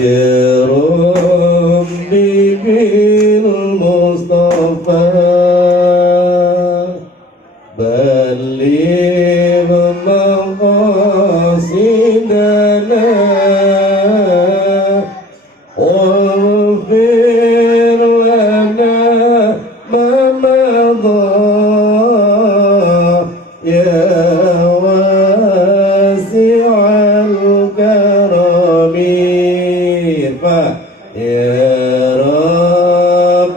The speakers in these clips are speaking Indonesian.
بشر به المصطفى بلغ مقاصدنا واغفر لنا ما مضى يا واسع الكرم يا رب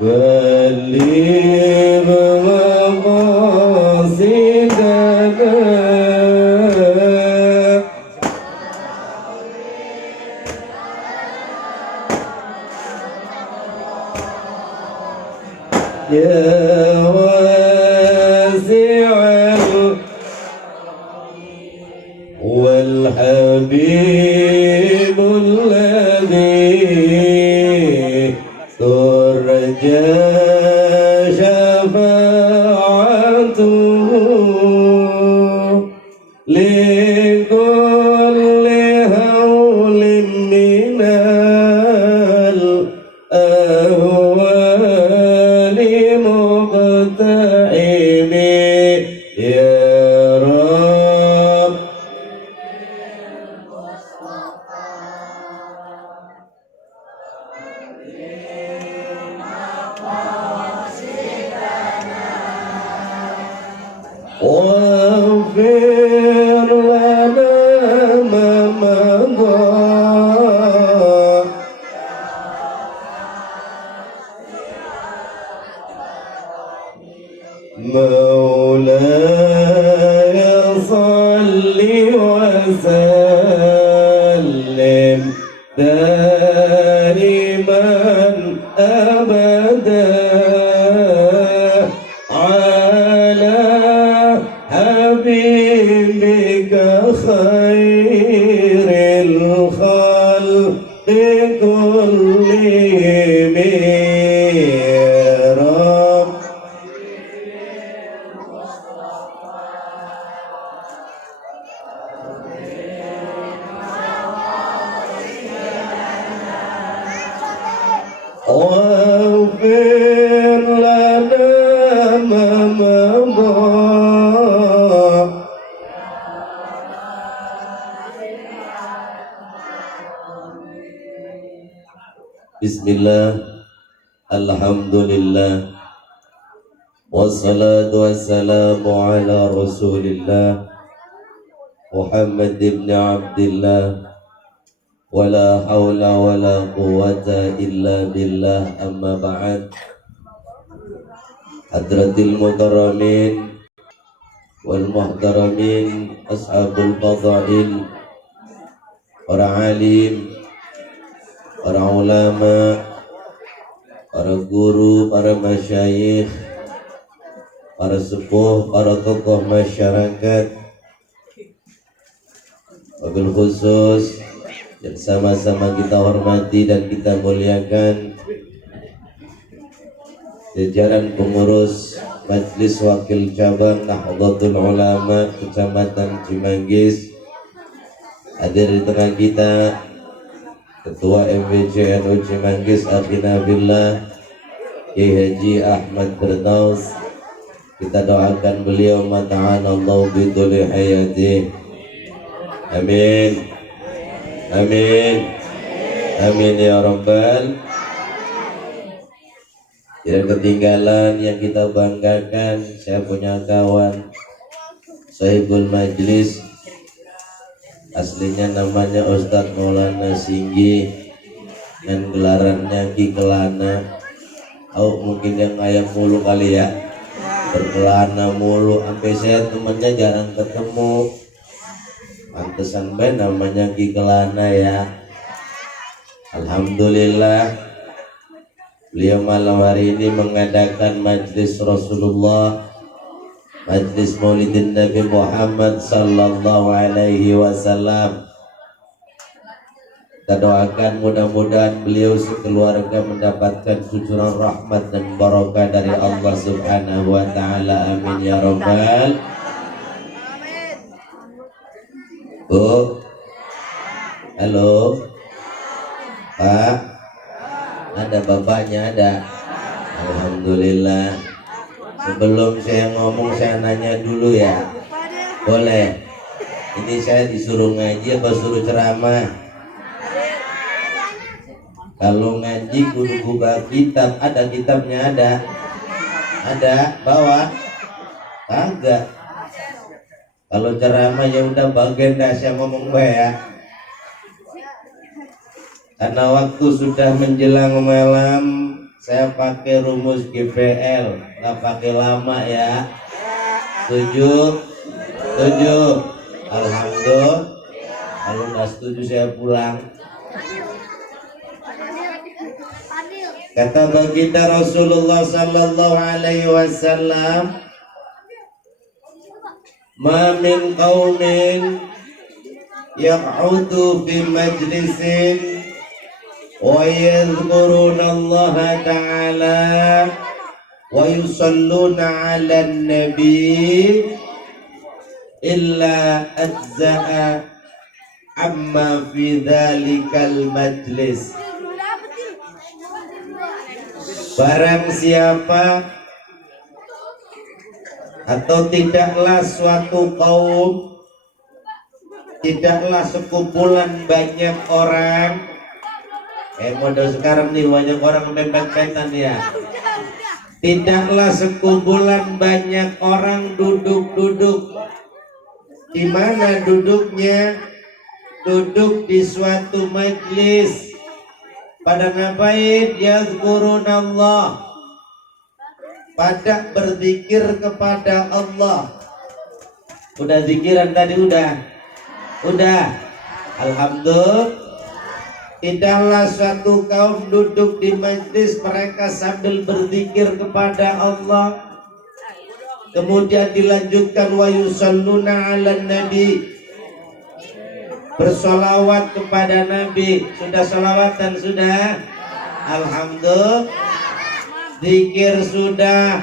بلغ مقاصدنا يا واسع والحبيب الذي ترجى شفاعته لكل هول من الأهوال مقتحم يا رب واغفر لنا ما مضى مولاي صل وسلم دائما أبدا على حبيبك خير الخلق كلهم يا رب واغفر لنا ما مضى Bismillah, alhamdulillah, wassalatu wassalamu ala rasulillah Muhammad ibn Abdillah wala hawla wala quwwata illa billah amma ba'd. Hadratil mukarramin wal muhtaramin, ashabul fadail, para alim, para ulama, para guru, para masyayikh, para sepuh, para tokoh masyarakat, wabil khusus yang sama-sama kita hormati dan kita muliakan jajaran pengurus Majelis Wakil Cabang Nahdlatul Ulama Kecamatan Cimanggis. Hadir di tengah kita Ketua MPCNU Cimanggis Akhina Billah Kiai Haji Ahmad Firdaus. Kita doakan beliau mata'anallahu biduli hayati. Amin, amin, amin ya rabbal. Tidak ketinggalan yang kita banggakan, saya punya kawan sahibul majlis, aslinya namanya Ustadz Maulana Singgi dan gelarannya Ki Kelana. Mungkin yang ayam mulu kali ya, berkelana mulu, sampai saya temannya jarang ketemu. Pantesan ben namanya Ki Kelana ya. Alhamdulillah, beliau malam hari ini mengadakan majlis Rasulullah, majlis Maulidin Nabi Muhammad sallallahu alaihi wasallam. Kita doakan mudah-mudahan beliau sekeluarga mendapatkan cucuran rahmat dan barokah dari Allah subhanahu wa ta'ala. Amin ya rabbal. Bu, halo Pak, ada bapaknya ada. Alhamdulillah. Sebelum saya ngomong saya nanya dulu ya, boleh? Ini saya disuruh ngaji apa suruh ceramah? Kalau ngaji kudu buka kitab, ada kitabnya ada bawa kagak. Kalau ceramah ya udah bagian dah saya ngomong gue ya. Karena waktu sudah menjelang malam, saya pakai rumus GPL, nggak pakai lama ya. Setuju? Setuju? Alhamdulillah. Kalau nggak setuju saya pulang. Kata baginda Rasulullah sallallahu alaihi wasallam, "Ma min qaumin yaq'udu fi majlisin wa yadhkuruna Allah ta'ala wa yusalluna 'alan nabi illa ajza'a amma fi dhalikal majlis." Barang siapa atau tidaklah suatu kaum, tidaklah sekumpulan banyak orang, model sekarang nih banyak orang mepet-petan ya. Tidaklah sekumpulan banyak orang duduk-duduk. Di mana duduknya? Duduk di suatu majlis. Pada ngapain? Yazkurunallah, pada berzikir kepada Allah. Udah zikiran tadi udah. Alhamdulillah. Tidaklah suatu kaum duduk di majlis mereka sambil berzikir kepada Allah. Kemudian dilanjutkan wa yusalluna 'alan nabi, bersolawat kepada Nabi. Sudah solawatan sudah? Alhamdulillah. Zikir sudah,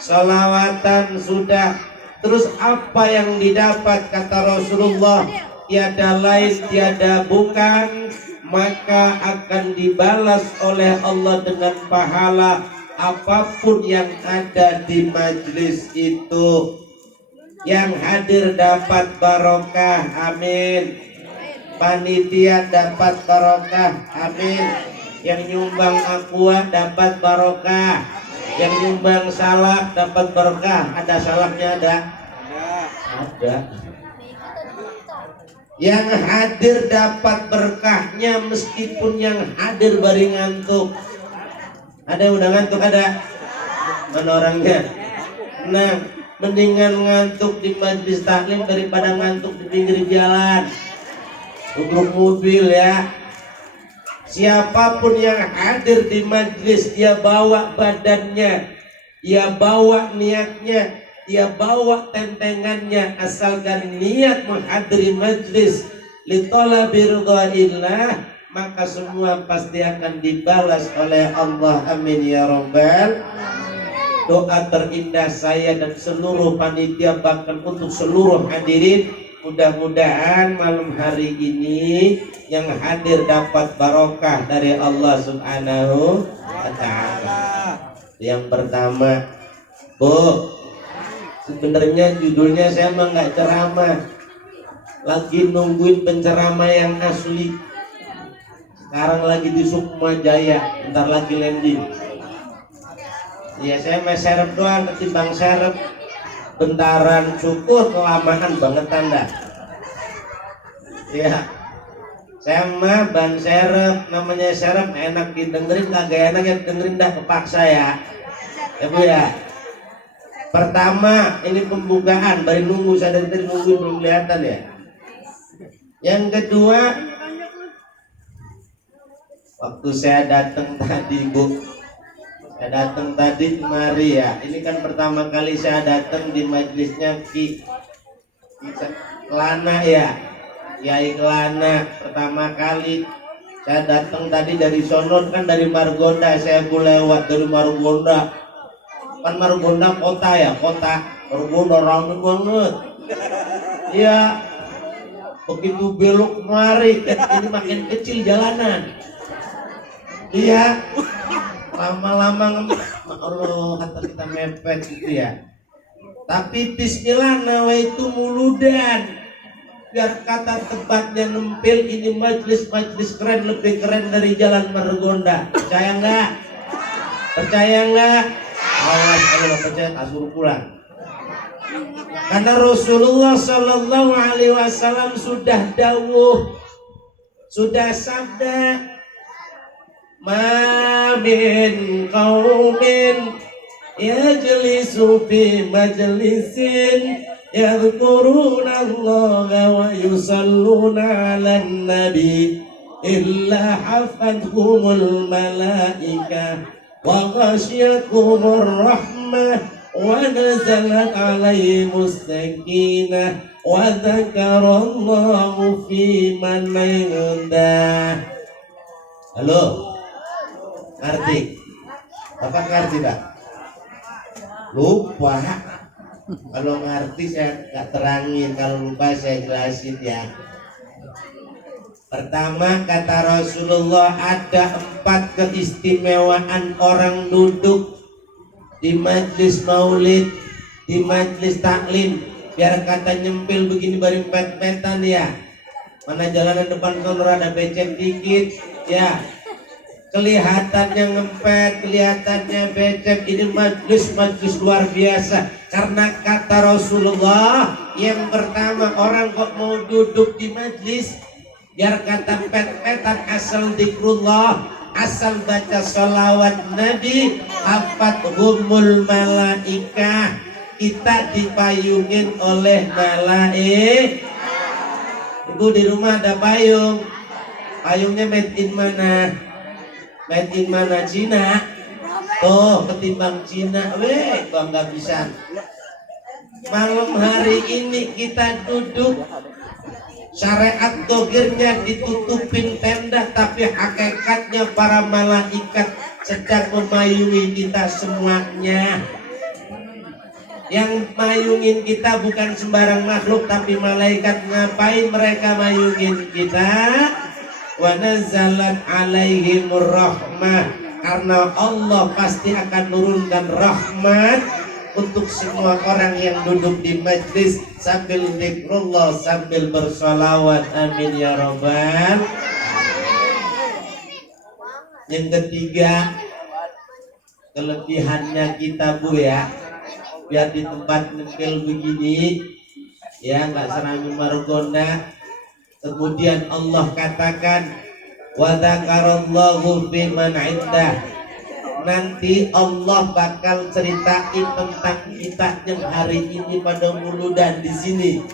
solawatan sudah. Terus apa yang didapat? Kata Rasulullah, tiada lain tiada bukan, maka akan dibalas oleh Allah dengan pahala apapun yang ada di majlis itu. Yang hadir dapat barokah, amin. Panitia dapat barokah, amin. Yang nyumbang aqua dapat barokah, yang nyumbang salak dapat barokah. Ada salaknya ada. Yang hadir dapat berkahnya meskipun yang hadir baru ngantuk. Ada yang udah ngantuk ada? Mana orangnya? Nah, mendingan ngantuk di majlis taklim daripada ngantuk di pinggir jalan, duduk mobil ya. Siapapun yang hadir di majlis, dia bawa badannya, dia bawa niatnya, dia bawa tentengannya, asalkan niat menghadiri majlis li talabi ridhaillah, maka semua pasti akan dibalas oleh Allah, amin ya rabbal. Doa terindah saya dan seluruh panitia, bahkan untuk seluruh hadirin, mudah-mudahan malam hari ini yang hadir dapat barokah dari Allah Subhanahu wa ta'ala. Yang pertama, Bu, sebenarnya judulnya saya emang nggak ceramah, lagi nungguin penceramah yang asli. Sekarang lagi di Sukma Jaya, bentar lagi landing. Ya saya mah serep doang, ketimbang serep bentaran syukur kelamaan banget Anda. Ya, saya mah ban serep, namanya serep enak didengerin, kagak enak ya dengerin dah kepaksa ya. Ya Bu ya. Pertama ini pembukaan, baru nunggu, saya dari tadi nungguin belum kelihatan ya. Yang kedua, waktu saya datang tadi Bu, saya datang tadi kemari ya. Ini kan pertama kali saya datang di majelisnya Ki Kelana ya, Kiai Kelana. Pertama kali saya datang tadi dari sono, kan dari Margonda. Saya lewat dari Margonda, kan Margonda kota ya, kota Margonda ramai banget. Iya, begitu belok mari ini makin kecil jalanan. Iya, lama-lama Allah kata kita mepet gitu ya. Tapi bismillah nawaitu muludan, biar kata tempatnya nempel ini majlis keren, lebih keren dari Jalan Margonda. Percaya nggak? Percaya nggak? Awas kalau nggak percaya tak suruh pulang. Karena Rasulullah Shallallahu Alaihi Wasallam sudah dawuh, sudah sabda, ma min qaumin yajlisu fi majlisin yadhkuruna Allah wa yusalluna 'alan nabi illa hafathumul malaika wa ghasyiyatuhumur rahmah wa nazalat 'alaihimus sakinah wa dzakarallahu fi man 'indah. Halo, ngerti? Bapak ngerti tak? Lupa. Kalau ngerti saya nggak terangin, kalau lupa saya jelasin ya. Pertama kata Rasulullah, ada 4 keistimewaan orang duduk di majlis maulid, di majlis taklim. Biar kata nyempil begini bari pet-petan ya. Mana jalanan depan kantor ada becek dikit ya, kelihatannya ngempet, kelihatannya becek. Ini majlis luar biasa. Karena kata Rasulullah, yang pertama orang kok mau duduk di majlis, biar kata pet-petan asal zikrullah, asal baca sholawat Nabi, afathumul malaikah, kita dipayungin oleh malaik. Ibu di rumah ada payung. Payungnya made in mana? Made in mana? Cina. Oh, ketimbang Cina. Weh, bangga bisa. Malam hari ini kita duduk, syariat dohirnya ditutupin tenda, tapi hakikatnya para malaikat sedang memayungi kita semuanya. Yang mayungin kita bukan sembarang makhluk, tapi malaikat. Ngapain mereka mayungin kita? Wa nazalat alaihimur rahmah, karena Allah pasti akan turunkan rahmat untuk semua orang yang duduk di majlis sambil zikrullah, sambil bersolawat. Amin ya rabbal. Yang ketiga, kelebihannya kita Bu ya, biar di tempat nempel begini ya, nggak serami Margonda. Kemudian Allah katakan, wa dzakarallahu fi man 'indah, nanti Allah bakal ceritain tentang kita yang hari ini pada muludan di sini.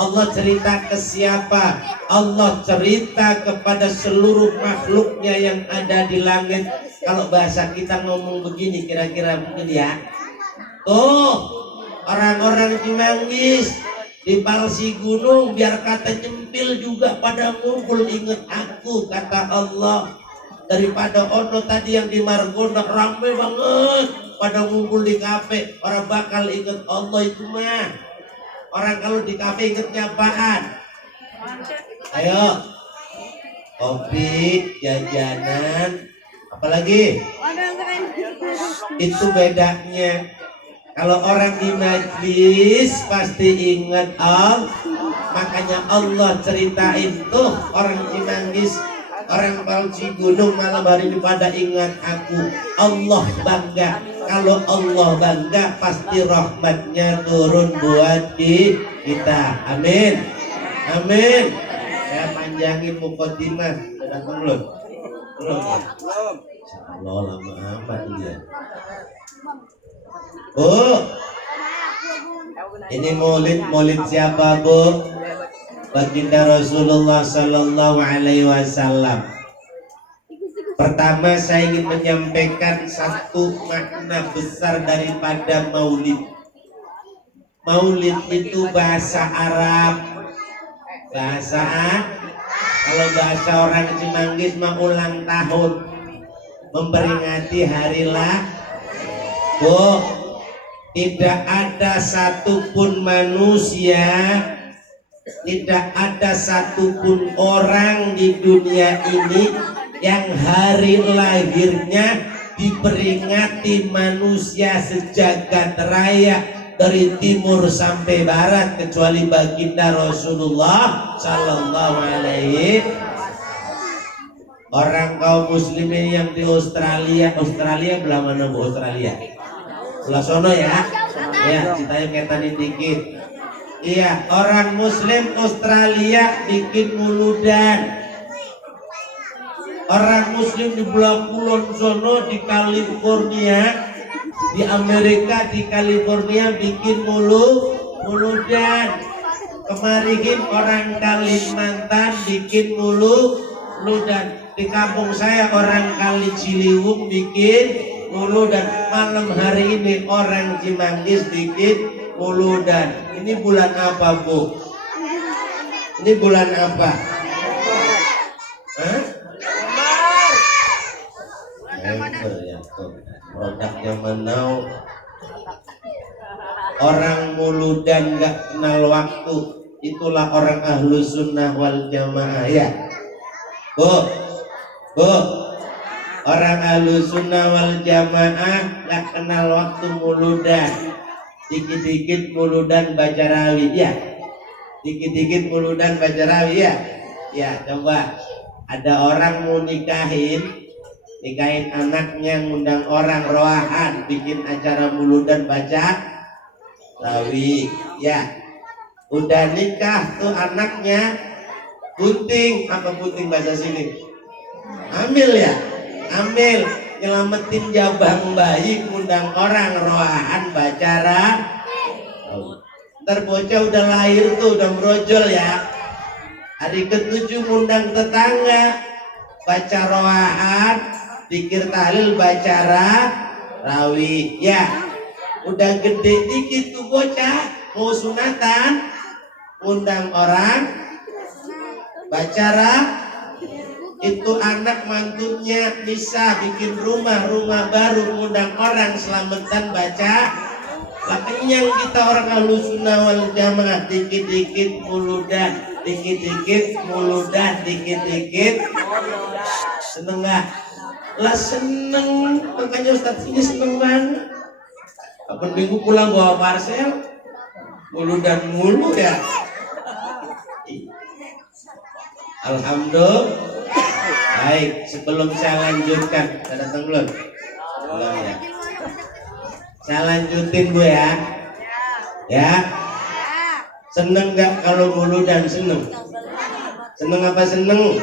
Allah cerita ke siapa? Allah cerita kepada seluruh makhluknya yang ada di langit. Kalau bahasa kita ngomong begini kira-kira mungkin ya, tuh orang-orang Cimanggis di Palsi Gunung, biar kata nyempil juga pada ngumpul inget aku, kata Allah. Daripada ono tadi yang di Margonda ramai banget pada ngumpul di kafe, orang bakal inget Allah itu mah. Orang kalau di kafe ingetnya apaan? Ayo, kopi, jajanan, apalagi? Itu bedanya. Kalau orang di majlis pasti ingat Allah. Makanya Allah ceritain tuh orang Cimanggis, orang Palsi Gunung malam hari ini pada ingat aku. Allah bangga. Kalau Allah bangga pasti rahmatnya turun buat kita. Amin. Amin. Saya panjangin mukadimah. Sudah datang belum? Belum. Allah lama amat dia. Bu, ini maulid siapa Bu? Baginda Rasulullah Sallallahu Alaihi Wasallam. Pertama saya ingin menyampaikan satu makna besar daripada maulid. Maulid itu bahasa Arab. Kalau bahasa orang Cimanggis mah ulang tahun, memperingati hari lah. Bu, tidak ada satupun manusia tidak ada satupun orang di dunia ini yang hari lahirnya diperingati manusia sejagat raya dari timur sampai barat kecuali baginda Rasulullah Sallallahu Alaihi. Orang kaum muslimin yang di Australia belah mana Bu Australia? Belah sono ya. Ya, ceritanya ngetanin dikit. Iya, orang muslim Australia bikin muludan. Orang muslim di belah kulon sono di California, di Amerika di California bikin muludan. Kemarin orang Kalimantan bikin muludan. Di kampung saya orang Kali Ciliwung bikin muludan. Malam hari ini orang Cimanggis bikin muludan. Ini bulan apa Bu? Ini bulan apa? Hah? November ya. Produknya Manau. Orang muludan gak kenal waktu, itulah orang ahlu sunnah wal jamaah ya. Bu, orang ahlu sunnah wal jamaah gak kenal waktu muludan. Dikit-dikit muludan baca rawi ya. Dikit-dikit muludan baca rawi ya. Ya coba, ada orang mau nikahin anaknya, ngundang orang roahan, bikin acara muludan baca rawi ya. Udah nikah tuh anaknya bunting, apa bunting bahasa sini? Ambil ya, ambil nyelamatin jabang bayi, ngundang orang roahan baca rawi. Ntar bocah udah lahir tuh udah merojol ya. Hari ke-7 ngundang tetangga baca roahan, zikir tahlil baca rawi ya. Udah gede dikit tuh bocah mau sunatan, undang orang baca itu anak mantunya bisa bikin rumah baru, ngundang orang selamatan baca. Lah kenyang kita orang ahlu sunnah wal jamaah, dikit-dikit muludan, dikit-dikit muludan, dikit-dikit. Seneng gak? Lah seneng, makanya Ustadz ini seneng banget. Apa minggu pulang bawa parcel muludan mulu ya. Alhamdulillah. Baik, sebelum saya lanjutkan, saya datang belum? Belum ya. Saya lanjutin Bu ya. Ya. Seneng gak kalau muludan? Seneng. Seneng apa seneng?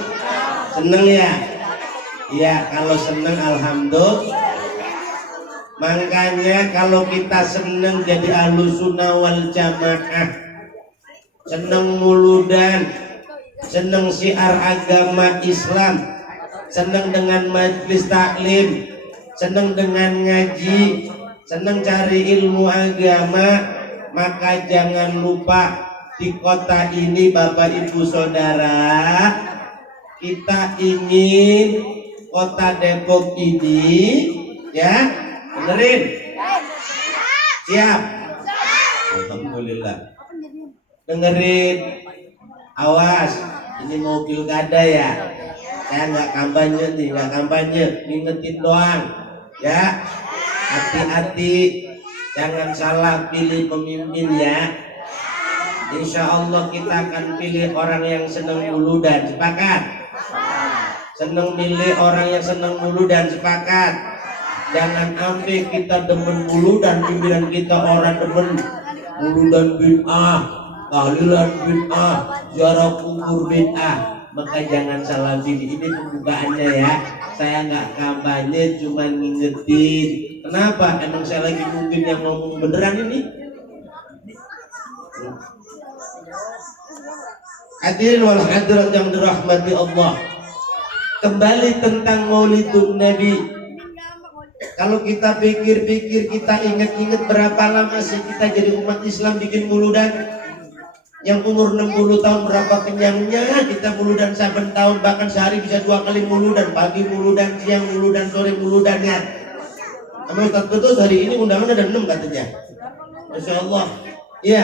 Seneng ya. Iya, kalau seneng alhamdulillah. Makanya kalau kita seneng jadi ahlu sunnah wal jamaah, seneng muludan, seneng syiar agama Islam, seneng dengan majlis taklim, seneng dengan ngaji, seneng cari ilmu agama, maka jangan lupa di kota ini Bapak Ibu Saudara, kita ingin kota Depok ini ya, benerin? Siap? Alhamdulillah. Dengerin, awas, ini mau pilkada ya. Saya nggak kampanye nih, nggak kampanye, ngingetin doang ya. Hati-hati, jangan salah pilih pemimpin ya. Insya Allah kita akan pilih orang yang senang muludan, sepakat? Senang milih orang yang senang muludan, sepakat? Jangan sampai kita demen muludan, pimpinan kita orang demen muludan bid'ah, tahlilan bid'ah, ziarah kubur bid'ah. Maka jangan salah pilih. Ini pembukaannya ya. Saya nggak kampanye, cuma ngingetin. Kenapa? Emang saya lagi mungkin yang ngomong beneran ini? Hadirin wal hadirat yang dirahmati Allah. Kembali tentang Maulidun Nabi. Kalau kita pikir-pikir, kita ingat-ingat berapa lama sih kita jadi umat Islam bikin muludan? Yang umur 60 tahun berapa kenyangnya kita muludan saben tahun, bahkan sehari bisa 2 kali muludan, pagi muludan, siang muludan, sore muludannya. Sama Ustaz betul hari ini undangan ada 6 katanya. Masya Allah. Iya.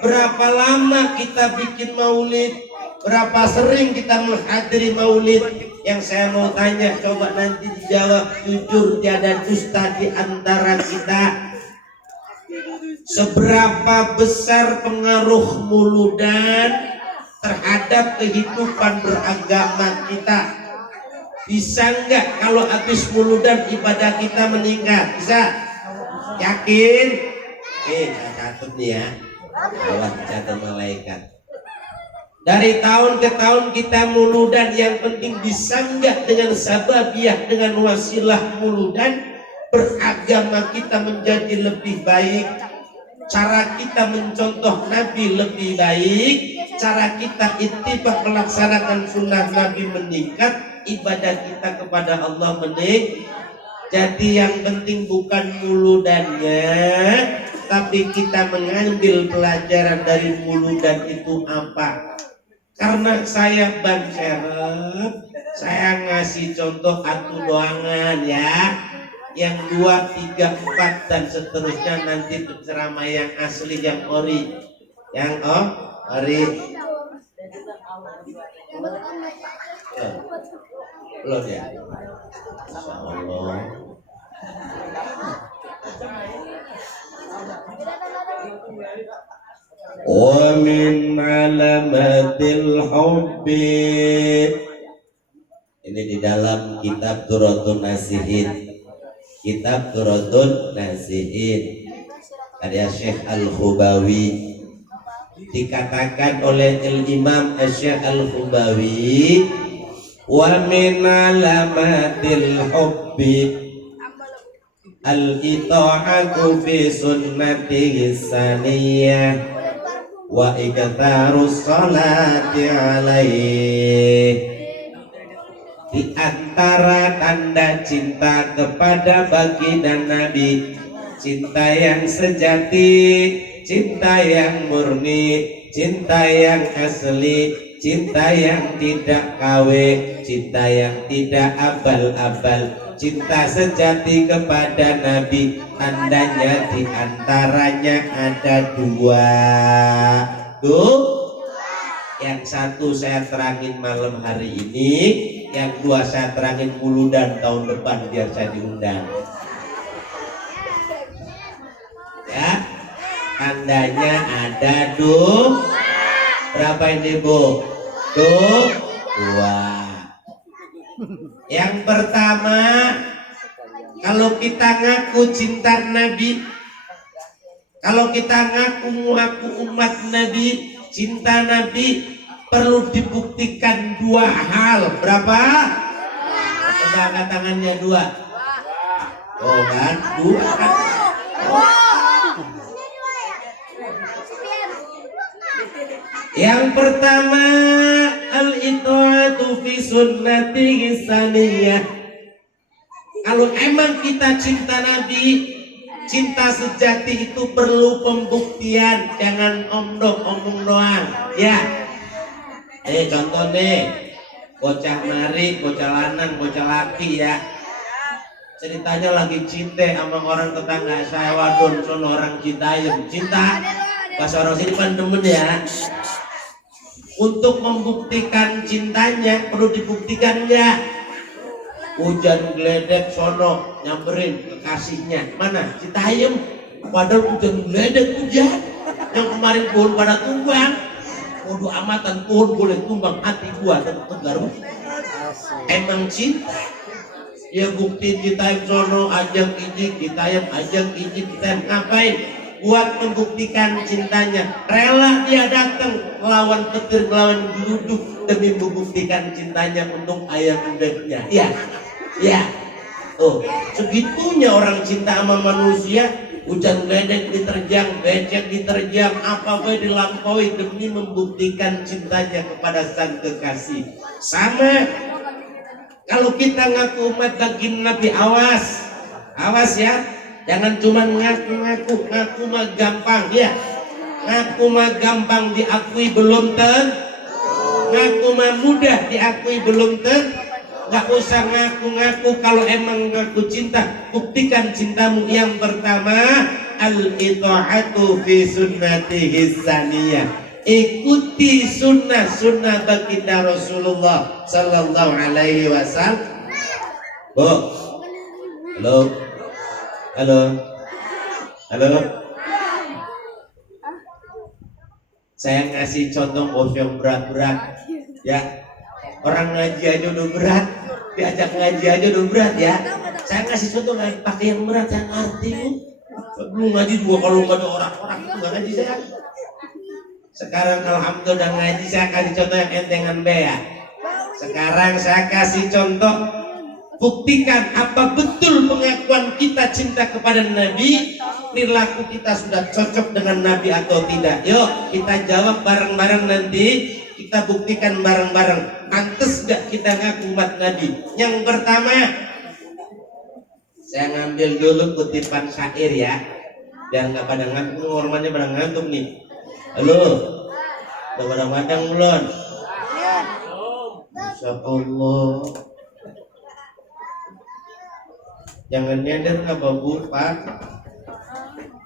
Berapa lama kita bikin maulid, berapa sering kita menghadiri maulid. Yang saya mau tanya, coba nanti dijawab jujur, tiada dusta di antara kita. Seberapa besar pengaruh muludan terhadap kehidupan beragama kita? Bisa nggak kalau habis muludan ibadah kita meningkat? Bisa? Yakin? Saya catat nih ya. Allah catat malaikat. Dari tahun ke tahun kita muludan, yang penting bisa nggak dengan sababiah, dengan wasilah muludan beragama kita menjadi lebih baik, cara kita mencontoh Nabi lebih baik, cara kita ittifaq melaksanakan sunnah Nabi meningkat, ibadah kita kepada Allah meningkat. Jadi yang penting bukan muludannya, tapi kita mengambil pelajaran dari muludan itu apa. Karena saya Bang Serep, saya ngasih contoh atu doangan ya. Yang 2, 3, 4 dan seterusnya nanti ceramah yang asli, yang ori. Yang ori. Belum ya? Insya Allah. Wa min alamatil hubbi. Ini di dalam kitab Durratun Nasihin. Kitab Durratun Nasihin karya Syekh Al-Khubawi. Dikatakan oleh Imam Syekh Al-Khubawi, wa min alamatil hubbi al-ita'atu fi sunnatihi saniyah wa iktarus salati alaih. Di antara tanda cinta kepada baginda Nabi, cinta yang sejati, cinta yang murni, cinta yang asli, cinta yang tidak KW, cinta yang tidak abal-abal, cinta sejati kepada Nabi. Tandanya diantaranya ada 2. Tuh, yang satu saya terangin malam hari ini, yang 2 saya terangin muludan tahun depan biar saya diundang. Ya, tandanya ada 2. Berapa ini Bu? 2. Yang pertama, kalau kita ngaku cinta Nabi, kalau kita ngaku umat Nabi, cinta Nabi, perlu dibuktikan 2 hal. Berapa? Coba angkat tangannya 2. Oh kan? 2 kan? Yang pertama, al-ita'atu fi sunnatihi saniyah. Kalau emang kita cinta Nabi, cinta sejati itu perlu pembuktian, jangan omong doang. Ya. Contoh nih, bocah mari, bocah lanang, bocah laki ya. Ceritanya lagi cinta sama orang tetangga saya, wadon sono orang Citayam. Cinta, bahasa orang sini pandemen ya. Untuk membuktikan cintanya perlu dibuktikan enggak? Hujan geledek sono nyamperin kekasihnya. Mana? Citayam. Padahal hujan geledek hujan. Yang kemarin pohon pada tumbang. Bodo amatan, pohon boleh tumbang, hati gua tetap garuk. Emang cinta. Ya bukti Citayam sono ajang ijik, Citayam ajang ijik, Citayam ngapain? Buat membuktikan cintanya. Rela dia datang melawan petir, melawan duduk demi membuktikan cintanya untuk ayam bebeknya. Ya, ya. Oh, segitunya orang cinta sama manusia. Hujan geledek diterjang, becek diterjang, apa boleh dilampaui demi membuktikan cintanya kepada sang kekasih. Sama kalau kita ngaku umat baginda Nabi, awas ya. Jangan cuma ngaku mah gampang ya. Ngaku mah gampang diakui belum tentu. Ngaku mah mudah diakui belum tentu. Gak usah ngaku-ngaku. Kalau emang ngaku cinta, buktikan cintamu. Yang pertama, al-ita'atu fi sunnatihi saniyah. Ikuti sunnah-sunnah baginda Rasulullah sallallahu alaihi wasallam. Bu, halo, halo, halo. Saya ngasih contoh yang berat-berat, ya. Orang ngaji aja udah berat, diajak ngaji aja udah berat ya. Saya ngasih contoh pakai yang berat, yang arti bu. Belum ngaji juga kalau nggak ada orang-orang itu nggak ngaji saya. Sekarang alhamdulillah ngaji, saya kasih contoh yang entengan be ya. Sekarang saya kasih contoh, buktikan apa betul pengakuan kita cinta kepada Nabi, perilaku kita sudah cocok dengan Nabi atau tidak. Yuk kita jawab bareng-bareng nanti, kita buktikan bareng-bareng. Pantes gak kita ngaku umat Nabi? Yang pertama, saya ngambil dulu kutipan syair ya, biar nggak pada ngantuk, ormannya pada ngantuk nih. Halo, udah pada madang belum? Masya Allah. Jangan nyender apa bu, Pak?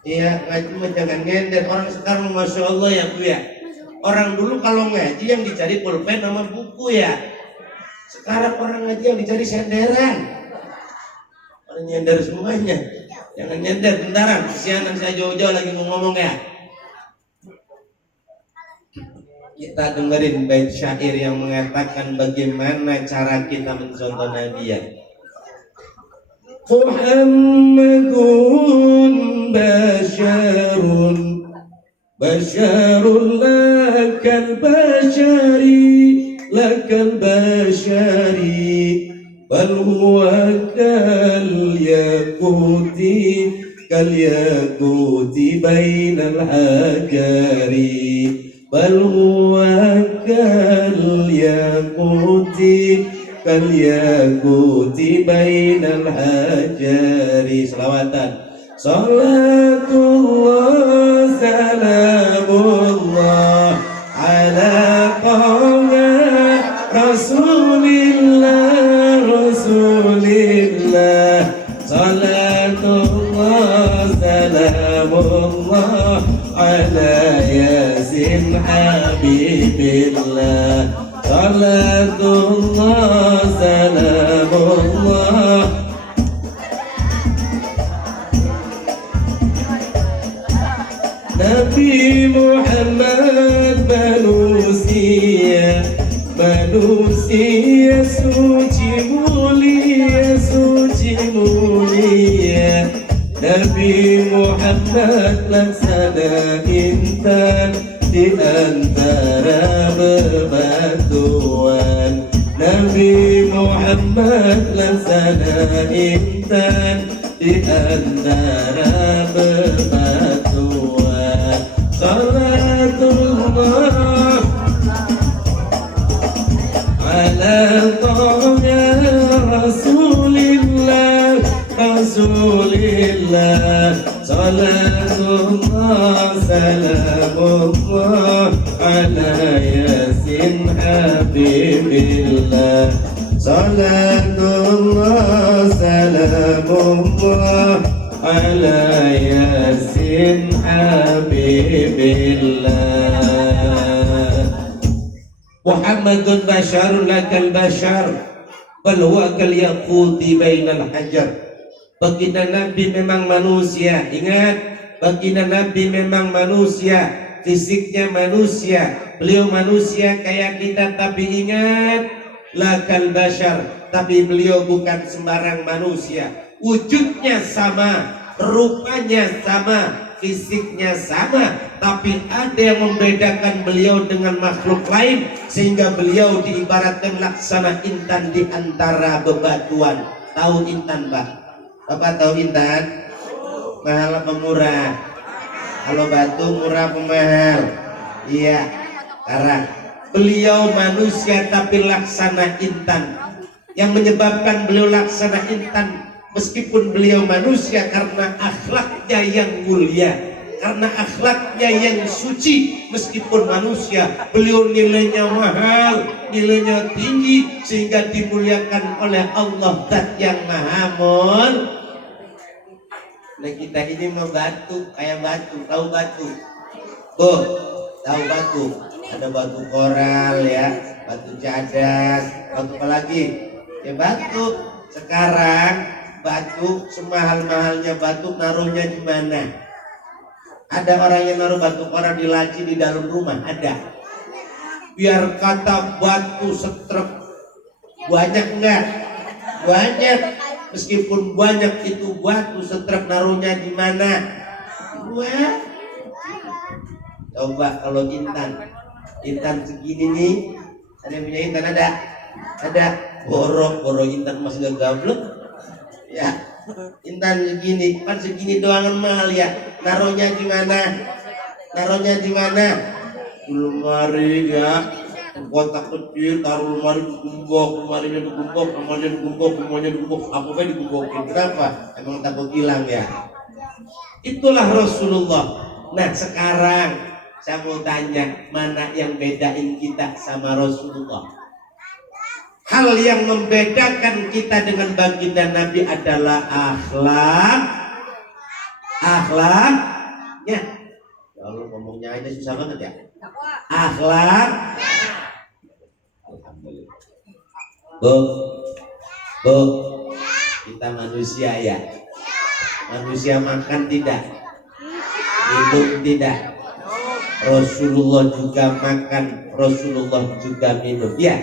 Iya, ngaji mah jangan nyender. Orang sekarang Masya Allah ya bu ya. Orang dulu kalau ngaji yang dicari pulpen sama buku ya. Sekarang orang ngaji yang dicari senderan. Orang nyender semuanya. Jangan nyender, bentaran. Kesianan saya jauh-jauh lagi mau ngomong ya. Kita dengerin bait syair yang mengatakan bagaimana cara kita mencontoh Nabi ya. Muhammadun basyarun basyarun lakal bashari bal huwa kal yaquti bainal hajari bal huwa kal yaquti bainal hajari. Selawatan. Salatullah salamullah ala qawla rasulillah salatullah salamullah ala yasin habibillah salatullah salamullah. Nabi Muhammad manusia suci mulia Nabi Muhammad laksana intan di antara bebatuan Nabi Muhammad laksana intan di antara bebatuan. Salatullah ala qawla rasulillah salatullah salamullah ala yasin habibillah salatullah salamullah ala yasin habibillah. Muhammadun basyarun lakal basyar bal huwa kal yaquti bainal hajar. Baginda Nabi memang manusia. Ingat, baginda Nabi memang manusia, fisiknya manusia, beliau manusia kayak kita, tapi ingat lakal basyar, tapi beliau bukan sembarang manusia. Wujudnya sama, rupanya sama, fisiknya sama, tapi ada yang membedakan beliau dengan makhluk lain, sehingga beliau diibaratkan laksana intan di antara bebatuan. Tahu intan, Pak? Bapak tahu intan? Mahal apa murah? Kalau batu murah apa mahal? Iya, karang. Beliau manusia tapi laksana intan. Yang menyebabkan beliau laksana intan meskipun beliau manusia karena akhlaknya yang mulia, karena akhlaknya yang suci. Meskipun manusia, beliau nilainya mahal, nilainya tinggi, sehingga dimuliakan oleh Allah Zat yang Maha Nah kita ini mau batu, kayak batu, tahu batu? Oh, tahu batu? Ada batu koral ya, batu cadas, batu apa lagi? Ya batu. Sekarang batu semahal-mahalnya batu naruhnya di mana? Ada orang yang naruh batu koral di laci di dalam rumah, ada. Biar kata batu setrek banyak enggak? Banyak. Meskipun banyak itu batu setrek naruhnya di mana? Wah. Coba kalau intan segini nih, ada yang punya intan ada? Ada. Borok intan masih gak gablek. Ya, intan segini, kan segini doang mahal ya. Naruhnya di mana? Naruhnya di mana? Di lemari ya. Kotak kecil, taruh lemari digumbok, lemarinya digumbok, namanya digumbok, semuanya digumbok, apa kan digumbokin? Kenapa? Emang takut hilang ya? Itulah Rasulullah. Nah sekarang saya mau tanya, mana yang bedain kita sama Rasulullah? Hal yang membedakan kita dengan baginda Nabi adalah akhlaknya. Ya Allah, ngomongnya aja susah banget ya. Akhlak. Bu, kita manusia ya. Manusia makan tidak, minum tidak. Rasulullah juga makan, Rasulullah juga minum. Ya,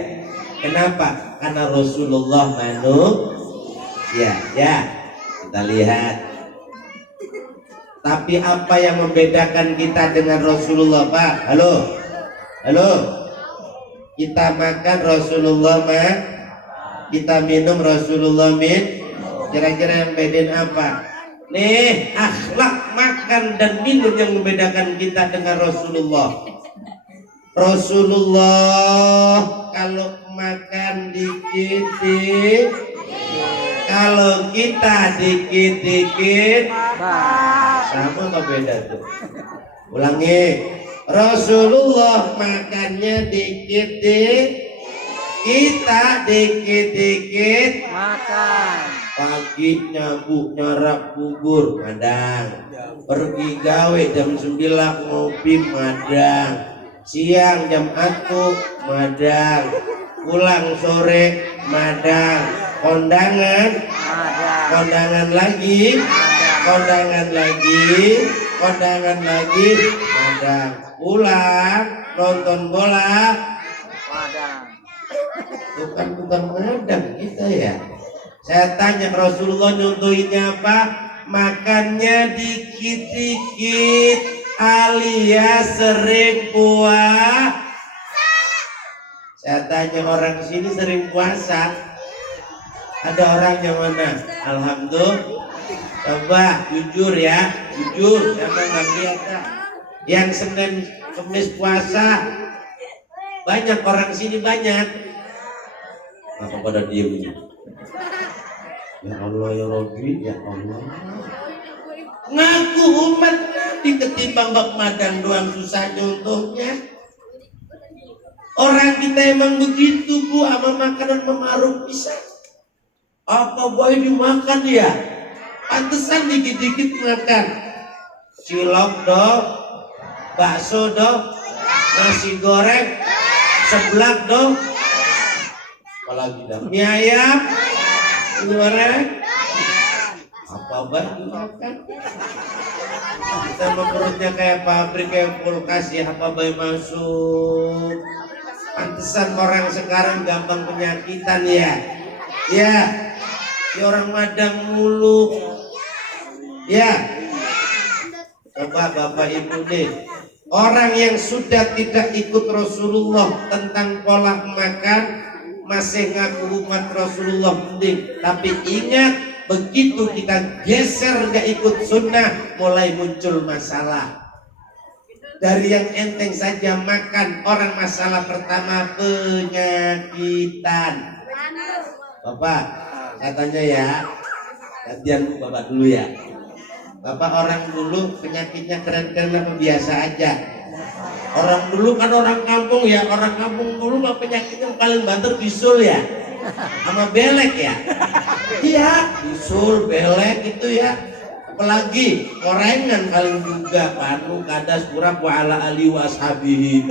kenapa? Karena Rasulullah manusia. Ya, kita lihat. Tapi apa yang membedakan kita dengan Rasulullah, Pak? Halo. Kita makan, Rasulullah makan. Kita minum, Rasulullah min. Kira-kira yang bedain apa? Nih, akhlak makan dan minum yang membedakan kita dengan Rasulullah. Rasulullah kalau makan dikit-dikit, kalau kita dikit-dikit, sama apa beda tuh? Ulangi. Rasulullah makannya dikit-dikit, kita dikit-dikit makan. Pagi nyabuk nyarap bubur madang, pergi gawe jam 9 ngopi madang, siang jam 1 madang, pulang sore madang, kondangan lagi madang, pulang nonton bola madang. Bukan madang kita ya. Saya tanya, Rasulullah nyontohinnya apa? Makannya dikit-dikit alias sering puasa. Saya tanya orang sini sering puasa. Ada orang yang mana? Alhamdulillah. Coba jujur ya, jujur. Siapa nggak lihat tak? Yang Senin Kamis puasa banyak orang sini banyak. Apa pada diem ini? Ya Allah ya Rabbi, ya Allah. Ngaku umat Nabi ketimbang bak madang doang susah contohnya. Orang kita emang begitu Bu, sama makanan memaruk bisa. Apa boleh dimakan ya? Pantesan dikit-dikit makan. Cilok dong, bakso dong, nasi goreng, seblak dong. Apalagi dong, mie ayam, goreng, apa banget makan? Kita mau perutnya kayak pabrik, kayak kulkas ya, apa bayi masuk. Pantesan orang sekarang gampang penyakitan ya. Ya, si orang madang mulu. Ya, coba Bapak Ibu nih, orang yang sudah tidak ikut Rasulullah tentang pola makan masih ngaku umat Rasulullah mending. Tapi ingat, begitu kita geser gak ikut sunnah, mulai muncul masalah. Dari yang enteng saja makan, orang masalah pertama penyakitan. Bapak, saya tanya ya, gantian Bapak dulu ya. Bapak orang dulu penyakitnya keren-keren apa biasa aja? Orang dulu kan orang kampung ya, orang kampung dulu mah penyakitnya paling banter bisul ya, sama belek ya. Iya, bisul, belek itu ya. apalagi gorengan paling juga panu kadas kurang wa ala ali wa ashabihi.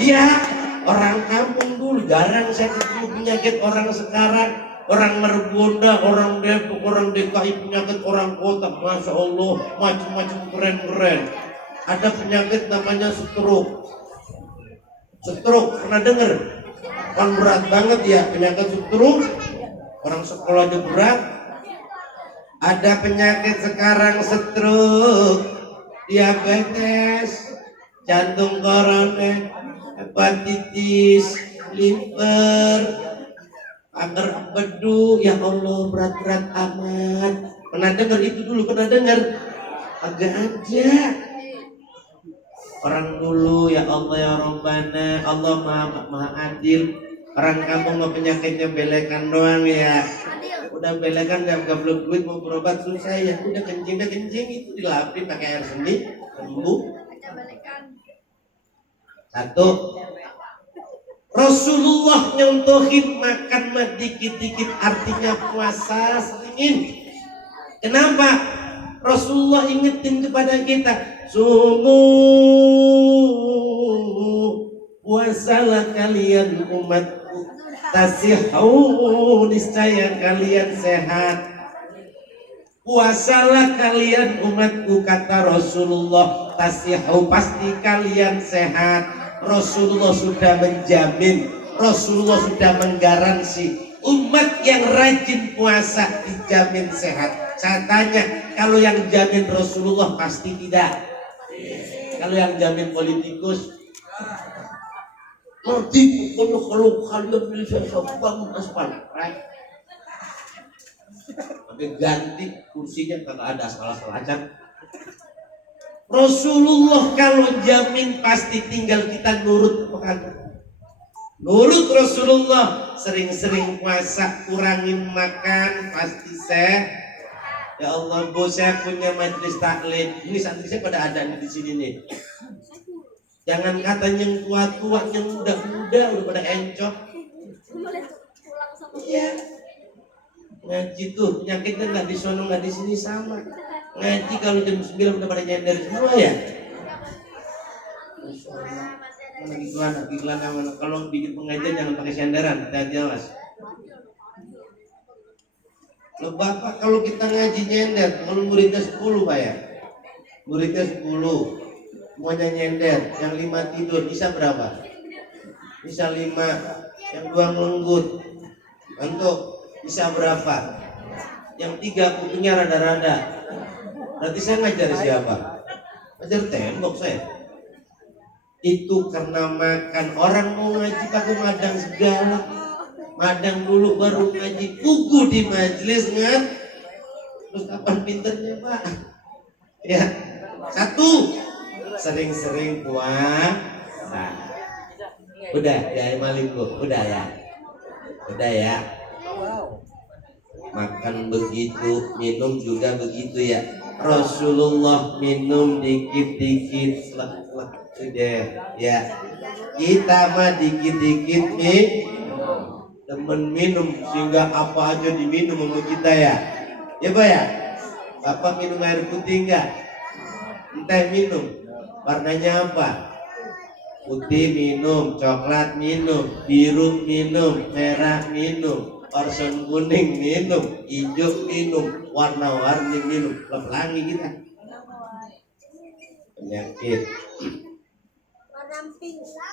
Iya, orang kampung dulu jarang saya ketemu penyakit orang sekarang, orang Margonda, orang Depok, orang DKI penyakit orang kota, masya Allah macam-macam keren-keren. Ada penyakit namanya stroke. Stroke pernah dengar? Kan berat banget ya penyakit stroke. Orang sekolah aja berat. Ada penyakit sekarang stroke, diabetes, jantung koroner, hepatitis, liver, kanker empedu. Ya Allah berat-berat amat. Pernah dengar itu dulu? Pernah dengar? Agak aja. Orang dulu ya Allah ya Rabbana, Allah maha adil. Orang kampung mau penyakitnya belekan doang ya. Udah belekan gak belum duit mau berobat susah ya. Udah kencing itu dilapin pakai air seni sembuh. Satu, Rasulullah nyontohin makan mah dikit-dikit artinya puasa seringin. Kenapa? Rasulullah ingetin kepada kita, sungguh puasalah kalian umatku, tasihu niscaya kalian sehat. Puasalah kalian umatku, kata Rasulullah, tasihu pasti kalian sehat. Rasulullah sudah menjamin, Rasulullah sudah menggaransi umat yang rajin puasa dijamin sehat. Saya tanya, kalau yang jamin Rasulullah pasti tidak. Kalau yang jamin politikus, nanti kalau kalian bisa bangun aspal, right? Tapi ganti kursinya kagak ada salah-salahan. Rasulullah kalau jamin pasti tinggal kita nurut apa kagak. Nurut Rasulullah, sering-sering puasa, kurangin makan, pasti sehat. Ya Allah, Bu, saya punya majelis taklim. Ini santri saya pada ada nih di sini nih. Jangan katanya yang tua-tua, yang muda-muda udah pada encok. Iya. Ngaji tuh penyakitnya nggak di sono nggak di sini sama. Ngaji kalau jam 9 udah pada nyender semua ya. Mana iklan mana kalau bikin pengajian jangan pakai senderan, hati-hati awas. Loh Bapak, kalau kita ngaji nyender, kalau muridnya 10 Pak ya, muridnya 10 semuanya nyender, yang 5 tidur, bisa berapa? Bisa 5, yang 2 melenggut ngantuk, bisa berapa? Yang 3 kupingnya rada-rada. Berarti saya ngajar siapa? Ngajar tembok saya. Itu karena makan. Orang mau ngaji pakai madang segala, madang dulu baru ngaji, kuku di majelis kan. Terus kapan pinternya Pak? Ya, satu, sering-sering puasa. Udah ya Malik Bu, udah ya, udah ya. Makan begitu, minum juga begitu ya. Rasulullah minum dikit-dikit, udah ya. Kita mah dikit-dikit nih temen minum, sehingga apa aja diminum sama kita ya. Ya Pak ya. Bapak minum air putih enggak? Teh minum. Warnanya apa? Putih minum, coklat minum, biru minum, merah minum, orson kuning minum, hijau minum, warna-warni minum. Pelangi kita. Penyakit.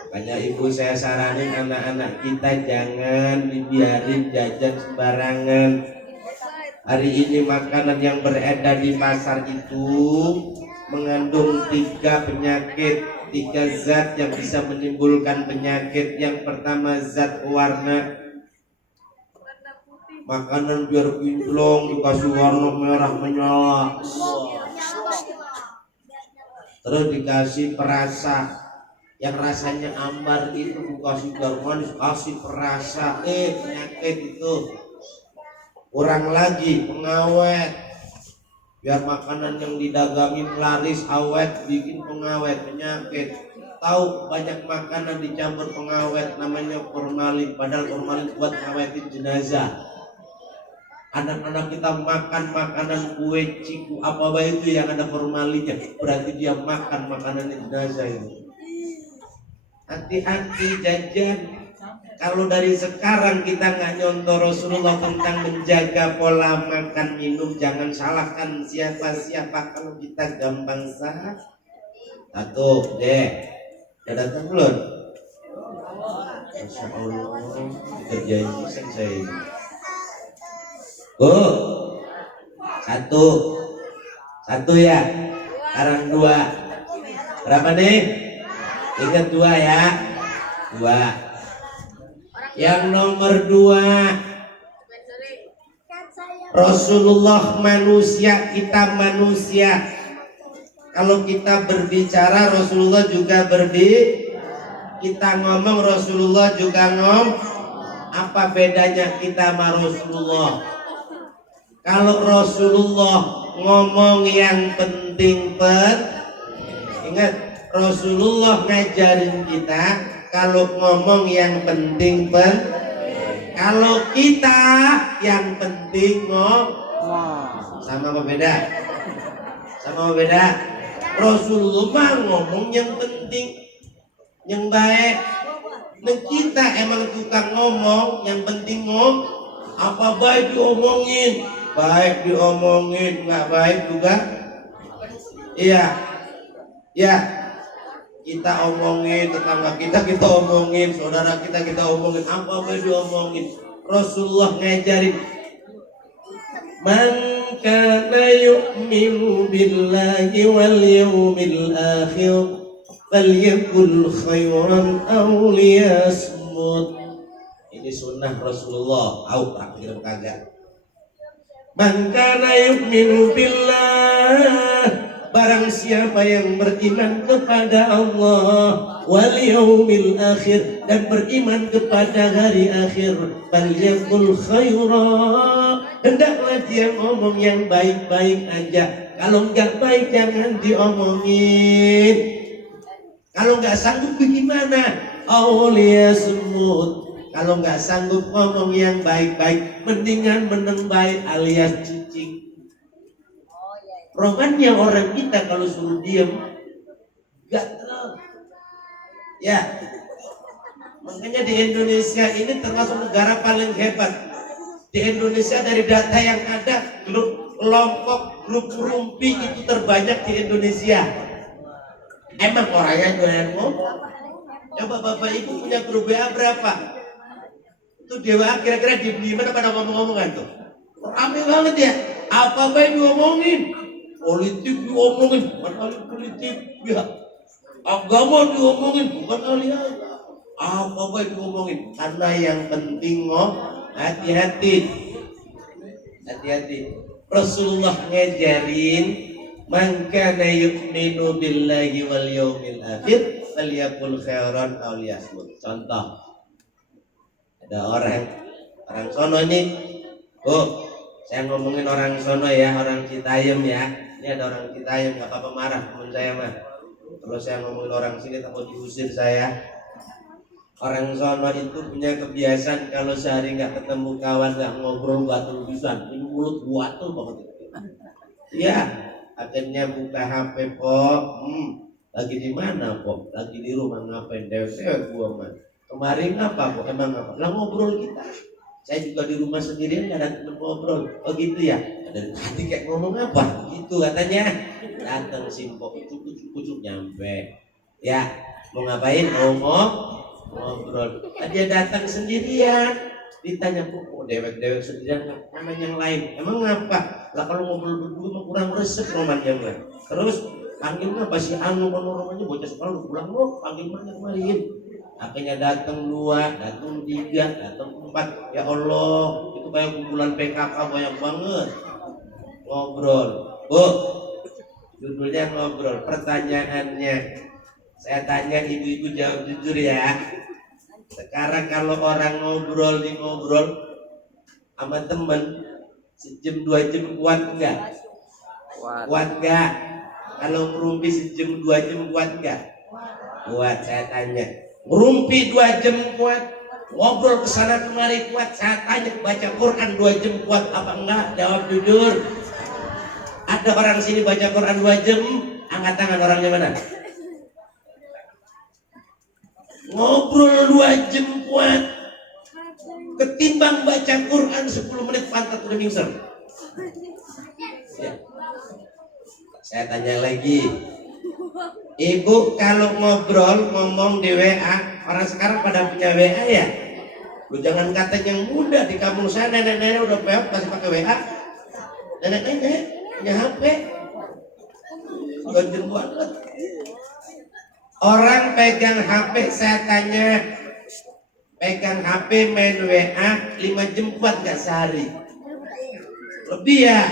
Makanya ibu saya saranin anak-anak kita jangan dibiarin jajan sembarangan. Hari ini makanan yang beredar di pasar itu mengandung 3 penyakit, 3 zat yang bisa menimbulkan penyakit. Yang pertama zat warna. Makanan biar kinclong dikasih warna merah menyala. Terus dikasih perasa yang rasanya ambar itu, dikasih garam manis, kasih perasa, penyakit itu. Kurang lagi pengawet, biar makanan yang didagangin laris awet, bikin pengawet, penyakit. Tahu banyak makanan dicampur pengawet namanya formalin, padahal formalin buat ngawetin jenazah. Anak-anak kita makan makanan kue ciku apa itu yang ada formalinnya, berarti dia makan makanan jenazah itu. Hati-hati jajan. Kalau dari sekarang kita nggak nyontoh Rasulullah tentang menjaga pola makan minum, jangan salahkan siapa-siapa kalau kita gampang salah. Satu, deh, udah datang belum? Masya Allah, terjadi saya ini. Satu ya, sekarang dua. Berapa nih? Ingat dua ya, dua. Yang nomor dua, Rasulullah manusia, kita manusia. Kalau kita berbicara, Rasulullah juga kita ngomong, Rasulullah juga Apa bedanya kita sama Rasulullah? Kalau Rasulullah ngomong yang penting ingat, Rasulullah ngajarin kita kalau ngomong yang penting kalau kita yang penting sama apa beda? Sama apa beda? Rasulullah ngomong yang penting, yang baik. Nah kita emang tukang ngomong, yang penting apa baik diomongin, baik diomongin, nggak baik juga. Iya, ya. Kita omongin tetangga kita omongin saudara kita omongin, apa baik diomongin. Rasulullah ngajarin, man kana yu'minu billahi wal yawmil akhir falyakul khairan aw liyasmut. Ini sunnah Rasulullah. Tahu praktik kagak? Man kana yu'minu billah, barang siapa yang beriman kepada Allah wal yaumil akhir, dan beriman kepada hari akhir, falyakul khaira, hendaklah dia ngomong yang baik-baik aja. Kalau enggak baik jangan diomongin. Kalau enggak sanggup bagaimana? Aulia semut. Kalau enggak sanggup ngomong yang baik-baik, mendingan meneng baik alias cicing. Romannya orang kita kalau suruh diam gatel. Ya, makanya di Indonesia ini termasuk negara paling hebat. Di Indonesia dari data yang ada, grup kelompok, grup rumpi itu terbanyak di Indonesia. Emang orangnya doyan ngomong. Coba bapak ibu punya grup WA berapa? Itu dewa kira-kira di mana pada ngomong-ngomongan tuh? Rame banget ya. Apa baik diomongin? Politik diomongin, bukan ahli politik ya. Agama diomongin, bukan ahli agama. Apa baik diomongin? Karena yang penting hati-hati. Rasulullah ngajarin, man kana yu'minu billahi wal yawmil akhir falyakul khairan aw liyasmut. Contoh, ada orang sono ini, saya ngomongin orang sono ya, orang Citayam ya. Ini ada orang Citayam, nggak apa-apa marah teman saya mah. Kalau saya ngomongin orang sini takut diusir saya. Orang sono itu punya kebiasaan kalau sehari nggak ketemu kawan, nggak ngobrol, gatel pisan. Ini mulut gatel banget. Iya, akhirnya buka HP Pok. Lagi di mana Pok? Lagi di rumah, ngapain? Dewek gua mah. Kemarin apa Pok? Emang apa? Lah ngobrol kita. Saya juga di rumah sendirian nggak ada teman ngobrol. Oh gitu ya. Dan tadi kayak ngomong apa? Gitu katanya. Datang simpok itu kucuk nyampe. Ya, mau ngapain? Ngobrol. Dia datang sendirian. Ditanya kok dewek-dewek sendirian sama yang lain. Emang ngapa? Lah kalau ngobrol berdua mah kurang resep romannya mah. Terus panggil apa sih anu rumahnya bocah sekolah udah pulang panggil mana kemarin? Akhirnya datang 2, datang 3, datang 4. Ya Allah, itu kayak kumpulan PKK banyak banget. Ngobrol. Bu, judulnya ngobrol. Pertanyaannya, saya tanya ibu-ibu jawab jujur ya. Sekarang kalau orang ngobrol sama temen sejam 2 jam kuat enggak? Kuat enggak? Kalau ngerumpi sejam 2 jam kuat enggak? Kuat. Saya tanya, ngerumpi 2 jam kuat? ngobrol kesana kemari kuat. Saya tanya baca Quran 2 jam kuat apa enggak? Jawab jujur. Ada orang sini baca Quran 2 jam, angkat tangan. Orangnya mana? Ngobrol 2 jam kuat ketimbang baca Quran 10 menit pantat udah mingser. Ya. Saya tanya lagi, ibu kalau ngobrol ngomong di WA, orang sekarang pada punya WA ya. Lu jangan kata yang muda di kampung saya, nenek-nenek udah peot masih pakai WA. Nenek-nenek punya HP. Ganjil banget. Orang pegang HP, saya tanya, pegang HP main WA 5 jam kuat gak sehari? Lebih ya.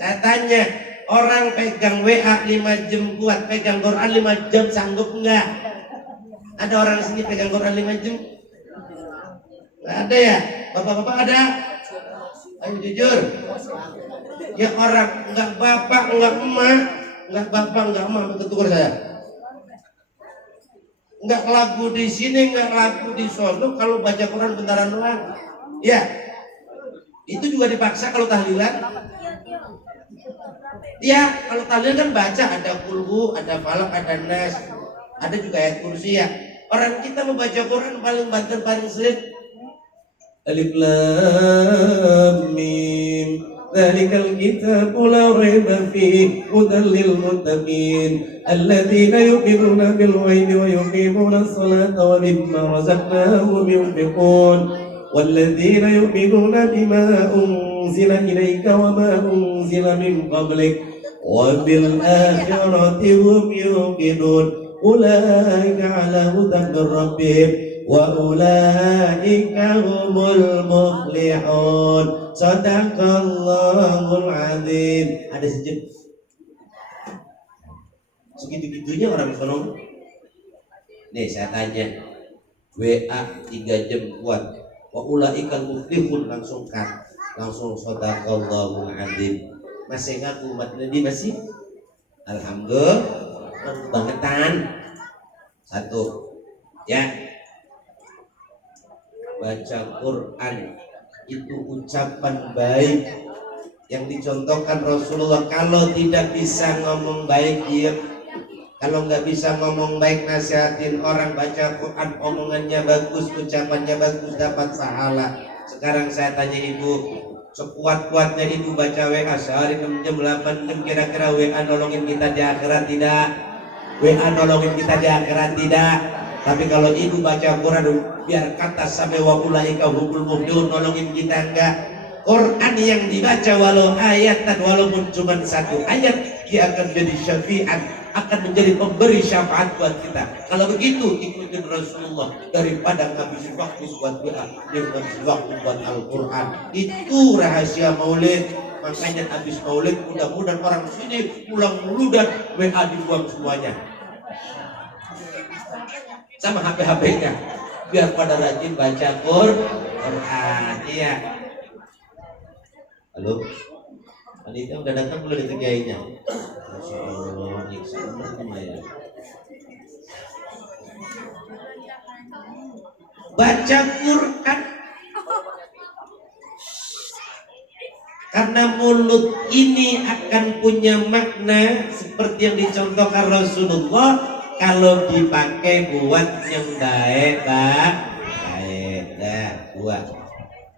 Saya tanya, orang pegang WA 5 jam kuat, pegang Quran 5 jam sanggup enggak? Ada orang sini pegang Quran 5 jam? Nggak ada ya? Bapak-bapak ada? Ayo jujur. Ya orang enggak bapak, enggak emak, enggak bapak, enggak emak, betul saya. Enggak lagu di sini, enggak lagu di sono, kalau baca Quran bentaran doang. Ya. Itu juga dipaksa kalau tahlilan. Ya, kalau tahlilan kan baca ada kulhu, ada falak, ada nas, ada juga ayat kursi ya. Orang kita membaca Quran paling banter paling sulit. Alif Lam Mim. Dzalikal kitabu la raiba fihi hudan lil muttaqin alladzina yu'minuna bil ghaibi wa yuqimuna as-salata wa mimma razaqnahum yunfiqun walladzina yu'minuna bima unzila ilayka wa ma unzila min qablik wa bil akhirati hum yuqinun ulaika ala hudan min rabbihim wa ulaika humul muflihun. Sadaqallahul azim. Ada sejak segitu-gitunya orang sono. Nih saya tanya, WA 3 jam kuat, wa ulaika muflihun, langsung cut, langsung sadaqallahul azim. Masih ngaku umat Nabi masih? Alhamdulillah bangetan. Satu ya, baca Quran itu ucapan baik yang dicontohkan Rasulullah. Kalau tidak bisa ngomong baik diam, kalau nggak bisa ngomong baik nasihatin orang. Baca Quran omongannya bagus, ucapannya bagus, dapat pahala. Sekarang saya tanya ibu, sekuat-kuatnya ibu baca WA sehari 6 jam 8 jam, kira-kira WA nolongin kita di akhirat tidak? WA nolongin kita di akhirat tidak? Tapi kalau ibu baca Quran biar kata sampai wa ulaika humul muflihun, nolongin kita enggak? Quran yang dibaca walau ayat dan walaupun cuma 1 ayat, dia akan jadi syafiat, akan menjadi pemberi syafaat buat kita. Kalau begitu ikutin Rasulullah daripada ngabisin waktu buat doa, dia ngabisin waktu buat Al-Quran. Itu rahasia maulid. Makanya habis maulid mudah-mudahan orang sini pulang dulu dan WA dibuang semuanya sama HP-HP-nya biar pada rajin baca Quran. Iya. Halo, panitia udah datang belum ditegainya? Masya Allah, ya. Baca Quran karena mulut ini akan punya makna seperti yang dicontohkan Rasulullah. Kalau dipakai buat yang baik, buat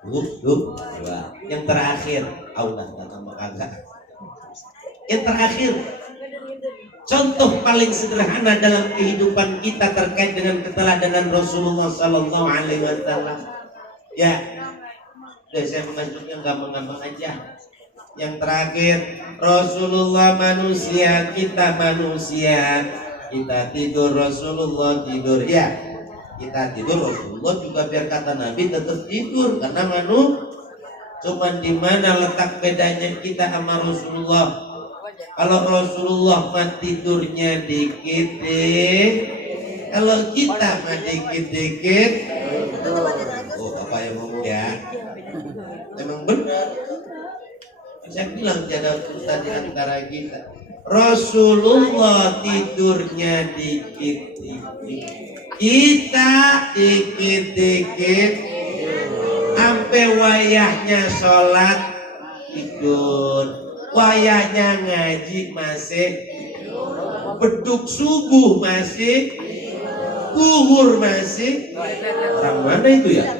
dua. Yang terakhir, yang terakhir, contoh paling sederhana dalam kehidupan kita terkait dengan keteladanan Rasulullah Sallallahu Alaihi Wasallam. Ya, saya mengajukan gampang-gampang aja. Yang terakhir, Rasulullah manusia, kita manusia. Kita tidur, Rasulullah tidur. Ya, kita tidur, Rasulullah juga biar kata Nabi tetap tidur karena cuman di mana letak bedanya kita sama Rasulullah? Kalau Rasulullah mah tidurnya dikit, kalau kita mah dikit-dikit. Oh, apa yang ngomong ya? Memang benar. Saya bilang tiada urusan di antara kita. Rasulullah tidurnya dikit-dikit, kita dikit-dikit, sampai wayahnya sholat tidur, wayahnya ngaji masih, beduk subuh masih, zuhur masih. Orang mana itu ya?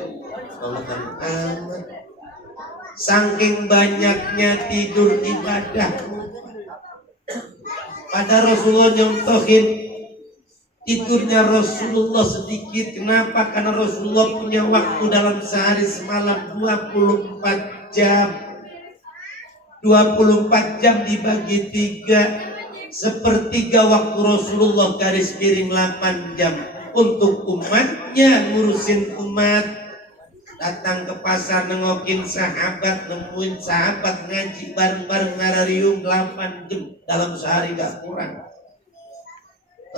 Amat. Saking banyaknya tidur ibadah. Pada Rasulullah nyontohin tidurnya Rasulullah sedikit. Kenapa? Karena Rasulullah punya waktu dalam sehari semalam 24 jam. 24 jam dibagi 3, sepertiga waktu Rasulullah garis miring 8 jam untuk umatnya, ngurusin umat. Datang ke pasar nengokin sahabat, nemuin sahabat ngaji bareng-bareng nararium 8 jam dalam sehari gak kurang.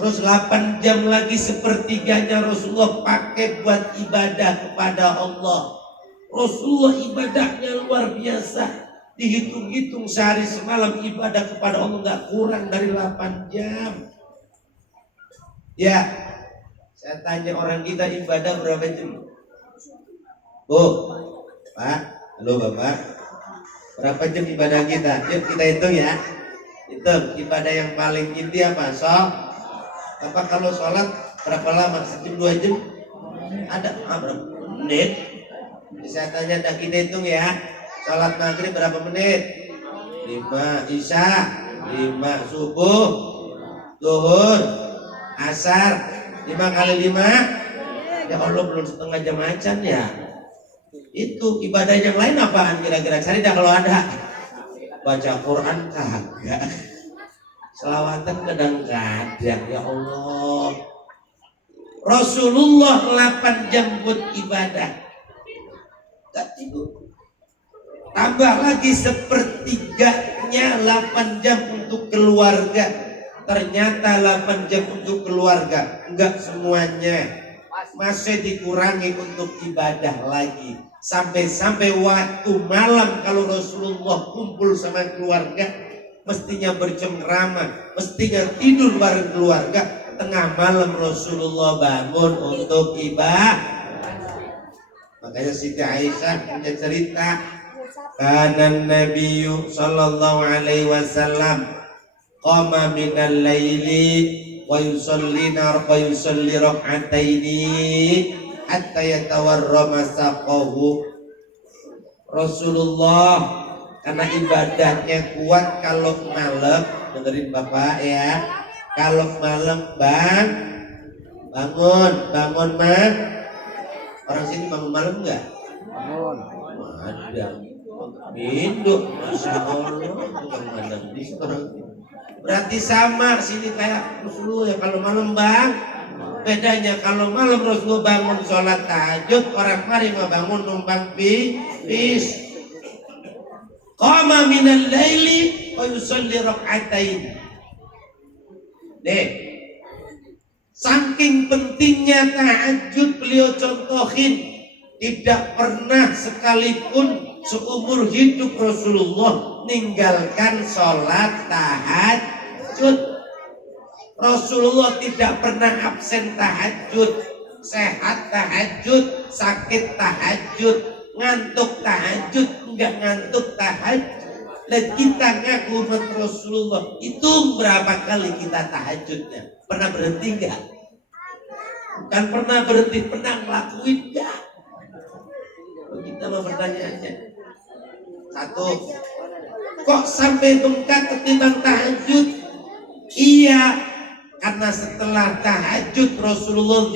Terus 8 jam lagi sepertiganya Rasulullah pakai buat ibadah kepada Allah. Rasulullah ibadahnya luar biasa. Dihitung-hitung sehari semalam ibadah kepada Allah gak kurang dari 8 jam. Ya, saya tanya orang kita ibadah berapa jam? Bu, Pak, halo Bapak, berapa jam ibadah kita? Yuk kita hitung ya. Hitung ibadah yang paling inti apa? Bapak kalau sholat berapa lama? 1-2 jam? Ada berapa menit? Saya tanya, dah kita hitung ya. Sholat maghrib berapa menit? 5, isya 5, subuh, zuhur, asar 5 kali 5. Ya Allah, belum setengah jam acan ya. Itu ibadah yang lain apaan kira-kira? Cari dah kalau ada. Baca Quran kagak, selawatan kadang kadang. Ya Allah, Rasulullah 8 jam buat ibadah gak tidur. Tambah lagi sepertiganya 8 jam untuk keluarga. Ternyata 8 jam untuk keluarga enggak semuanya, masih dikurangi untuk ibadah lagi. Sampai-sampai waktu malam kalau Rasulullah kumpul sama keluarga, mestinya bercengkrama, mestinya tidur bareng keluarga. Tengah malam Rasulullah bangun untuk ibadah. Makanya Siti Aisyah punya cerita, kana Nabiyyu sallallahu alaihi wasallam qama minal laili wa yusalli rak'ataini hatta yatawarrama saqahu. Rasulullah karena ibadahnya kuat kalau malam, dengerin Bapak ya, kalau malam bangun mah. Orang sini bangun malam enggak? Bangun. Ada. Induk, Masya Allah, ada di orang. Berarti sama sini kayak Rasulullah ya, kalau malam bedanya kalau malam Rasulullah bangun sholat tahajud, orang mari mau bangun numpang bis. Qama minal laili wa yusalli rak'atain. Deh, saking pentingnya tahajud beliau contohin, tidak pernah sekalipun seumur hidup Rasulullah ninggalkan sholat tahajud. Rasulullah tidak pernah absen tahajud, sehat tahajud, sakit tahajud, ngantuk tahajud, enggak ngantuk tahajud. Dan kita ngaku umat Rasulullah, hitung berapa kali kita tahajudnya. Pernah berhenti enggak? Bukan pernah berhenti, pernah ngelakuin enggak? Kita mau pertanyaannya. 1, kok sampai bengkak ketimbang tahajud? Iya, karena setelah tahajud Rasulullah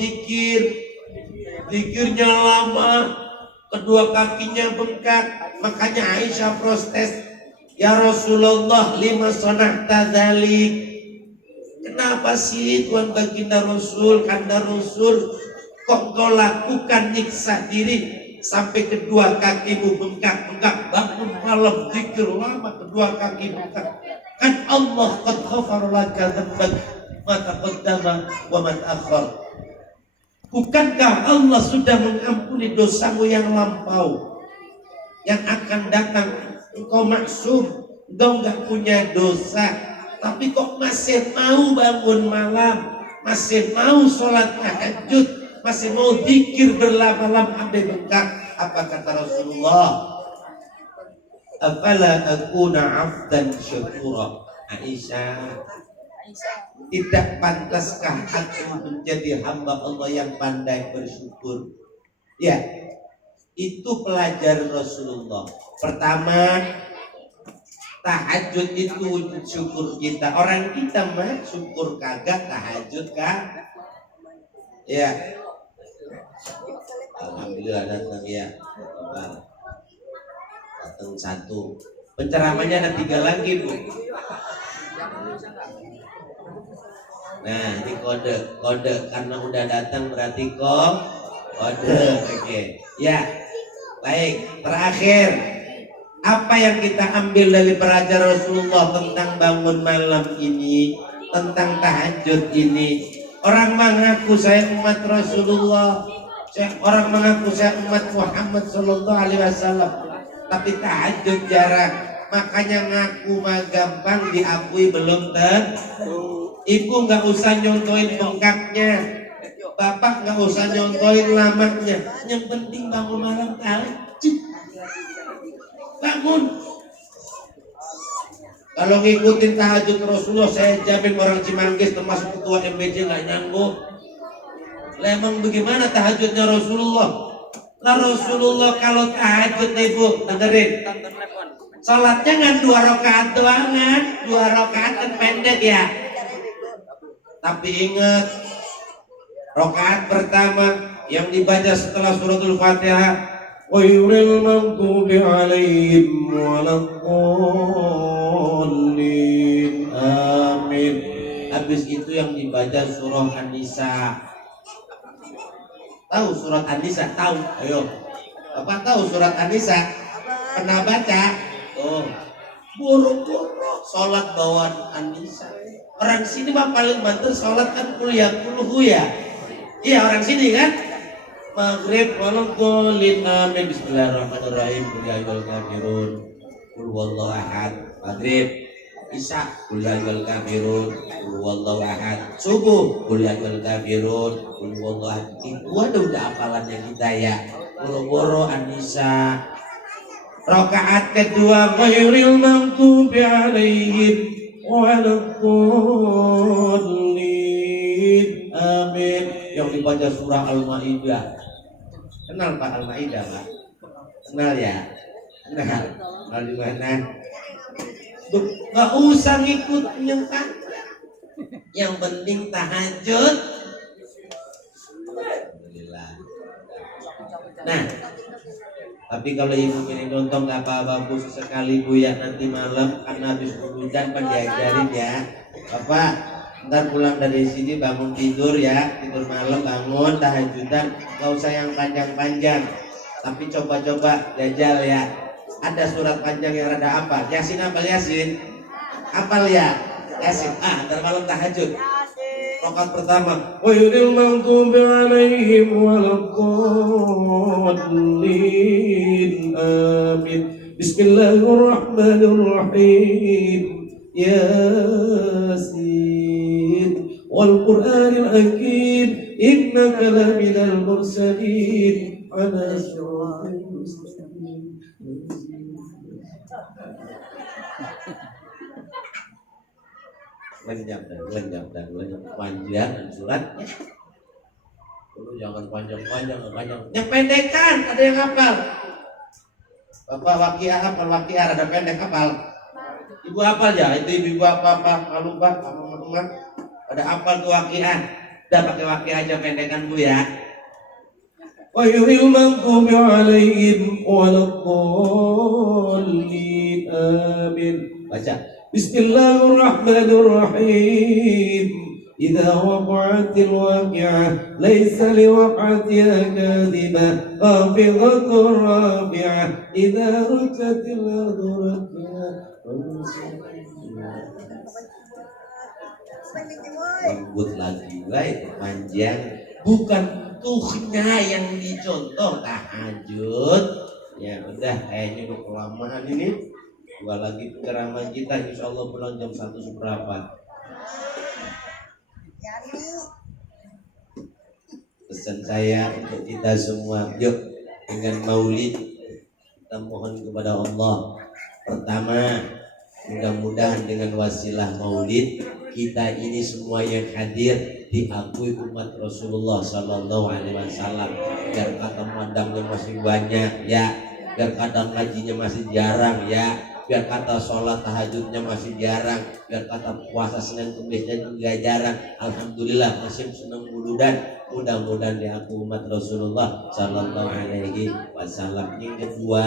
zikirnya lama, kedua kakinya bengkak. Makanya Aisyah protes, ya Rasulullah, lima sonahta dzalik. Kenapa sih Tuhan baginda Rasul, kanda Rasul, kok kau lakukan nyiksa diri sampai kedua kakimu bengkak-bengkak, bangun malam zikir lama kedua kaki bengkak? Kan Allah qad ghafara laka dzambak ma taqaddama wa ma ta'akhkhar. Bukankah Allah sudah mengampuni dosamu yang lampau, yang akan datang? Engkau maksum, engkau enggak punya dosa. tapi kok masih mau bangun malam, masih mau sholat tahajud, masih mau zikir berlama-lama sampai bengkak. Apa kata Rasulullah? Afala akuna afdan syukura. Aisyah, tidak pantaskah aku menjadi hamba Allah yang pandai bersyukur? Ya, itu pelajaran Rasulullah. Pertama, tahajud itu wujud syukur kita. Orang kita mah syukur kagak, tahajud kah? Ya. Alhamdulillah datang ya. Datang satu. Penceramahnya ada 3 lagi, Bu. Nah, ini kode karena udah datang berarti kode. Oke. Ya. Baik, terakhir. Apa yang kita ambil dari pelajaran Rasulullah tentang bangun malam ini, tentang tahajud ini? Orang mengaku saya umat Rasulullah, orang mengaku saya umat Muhammad Sallallahu Alaihi Wasallam, tapi tahajud jarang. Makanya ngaku mah gampang, diakui belum tentu. Ibu nggak usah nyontoin bengkaknya, bapak nggak usah nyontoin lamanya. Yang penting bangun malam tahajud. Bangun. Kalau ngikutin tahajud Rasulullah, saya jamin orang Cimanggis termasuk ketua MBJ nggak nyanggup. Emang bagaimana tahajudnya Rasulullah? Lah Rasulullah kalau tahajud nih Bu, dengerin. Salatnya nggak 2 rakaat doang kan? 2 rakaat kan pendek ya. Tapi ingat, rakaat pertama yang dibaca setelah suratul Fatihah, ghairil maghdubi 'alaihim waladdallin, amin. Habis itu yang dibaca surah An-Nisa. Tahu surat An-Nisa? Tahu? Ayo. Bapak tahu surat An-Nisa? Pernah baca? Oh. Buru-buru sholat bawaan An-Nisa. Orang sini mah paling banter sholat kan kuliah kuluhu ya. Iya orang sini kan. Maghrib waladdallin, amin. Bismillahirrahmanirrahim. Qul ya ayyuhal kafirun, qul huwallahu ahad. Maghrib. Isya, qul ya ayyuhal kafirun, qul huwallahu ahad. Subuh, qul ya ayyuhal kafirun, qul huwallahu ahad. Itu udah hafalannya kita ya. Boro-boro An-Nisa. Rakaat kedua, ghairil maghdubi 'alaihim waladdallin, amin. Yang dibaca surah Al-Maidah. Kenal Pak Al-Maidah, Pak? Kenal ya? Kenal. Kenal di mana? Gak usah ngikut yang panjang. Yang penting tahajud. Alhamdulillah. Nah, tapi kalau ibu ini nonton gak apa-apa Bu, sekali Bu ya, nanti malam karena habis hujan kan diajarin ya. Bapak, ntar pulang dari sini bangun tidur ya, tidur malam bangun tahajudan, gak usah yang panjang-panjang. Tapi coba-coba jajal ya. Ada surat panjang yang rada apa? Yasin, hafal Yasin? Hafal ya? Yasin. Ntar malam tahajud. Rakaat pertama, ghairil maghdubi 'alaihim waladdallin, amin. Bismillahirrahmanirrahim. Yasin wal Qur'anil hakim, innaka laminal mursalin ala siratin mustaqim. Lenyap dan panjang suratnya. Lu jangan panjang-panjang. Nyependekkan, ada yang hafal. Bapak Waqiah hafal, Waqiah ada pendek hafal. Ibu hafal ya, itu ibu apa kalau Pak sama ada hafal tuh Waqiah. Udah pakai Waqiah aja pendekan Bu ya. Ghairil maghdubi 'alaihim waladdallin, amin. Baca. Bismillahirrahmanirrahim. Idza waqa'atil waqi'ah laysa liwaqa'atiha kadhibah khafidhatur rafi'ah idza rujjatil ardu rajja. Lembut lagi, baik panjang. Bukan tuhnya yang dicontoh tahajud. Ya udah, kayaknya udah kelamaan ini. Dua lagi pencerahan kita insya Allah pulang jam 1 seperempat. Pesan saya untuk kita semua, yuk dengan maulid kita mohon kepada Allah. Pertama, mudah-mudahan dengan wasilah maulid kita ini semua yang hadir diakui umat Rasulullah Sallallahu Alaihi Wasallam. Biar kata madamnya masih banyak ya, biar kata ngajinya masih jarang ya, biar kata sholat tahajudnya masih jarang, biar kata puasa Senin Kemisnya juga jarang. Alhamdulillah masih senang muludan. Mudah-mudahan diakui umat Rasulullah Sallallahu Alaihi Wasallam. Yang kedua,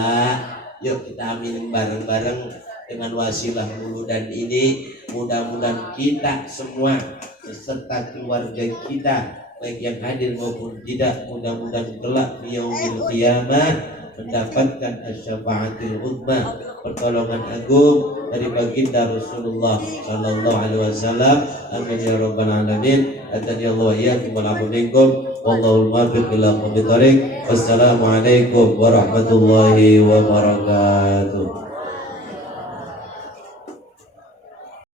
yuk kita aminin bareng-bareng dengan wasilah muludan ini. Mudah-mudahan kita semua beserta keluarga kita baik yang hadir maupun tidak, mudah-mudahan kelak di yaumil qiyamah mendapatkan asy-syafaatul uzma, pertolongan agung dari baginda Rasulullah sallallahu alaihi wasallam. Amin ya rabbal alamin. Adani Allah wa iyyakum wal afu minkum wallahul muwaffiq ila aqwamit thoriq. Wassalamualaikum warahmatullahi wabarakatuh.